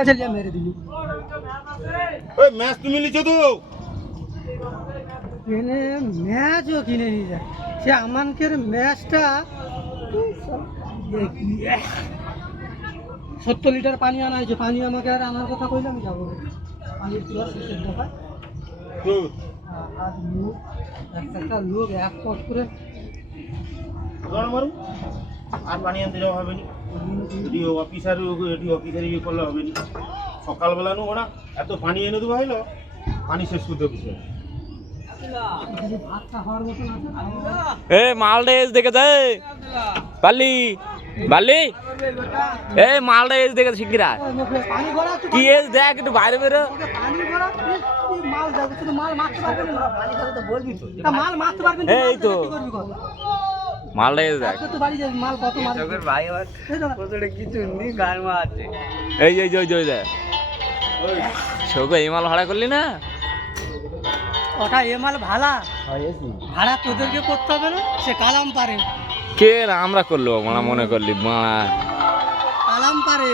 গেছে যে মেরে দিলি। ওই ম্যাচ তুমি লিখছো তো? কিনে ম্যাচও কিনে নিয়ে যায়। সে আমানকের ম্যাচটা সত্তর লিটার পানি আনা হয়েছে। পানি আমাকে আর আনার কথা কইলে আমি যাব। পানির শেষের আর লোক। একটা লোক এক পট করে আর পানি আনতে যাওয়া হবে নি অফিসার এটি অফিসার ইয়ে করলে হবে নি সকালবেলা নু ওরা এত পানি এনে দেবো হইল পানি শেষ করতে আছে এ মালটা এস দেখে দে বালি বালি এ মালটা এস দেখে শিগগিরা কি এস দেখ একটু বাইরে বেরো এই তো। মাল? মালটা দেখ। আজকে তো বাড়ি যাবি মাল কত মাল। এই এই যে ওই যে ওই। দেখ শোক এই মাল ভাড়া করলি না? ওটা এ মাল ভাড়া। ভাড়া তোদেরকে করতে হবে না সে কালাম পারে। কে আমরা করল মারা মনে করলি মা কালাম পারে।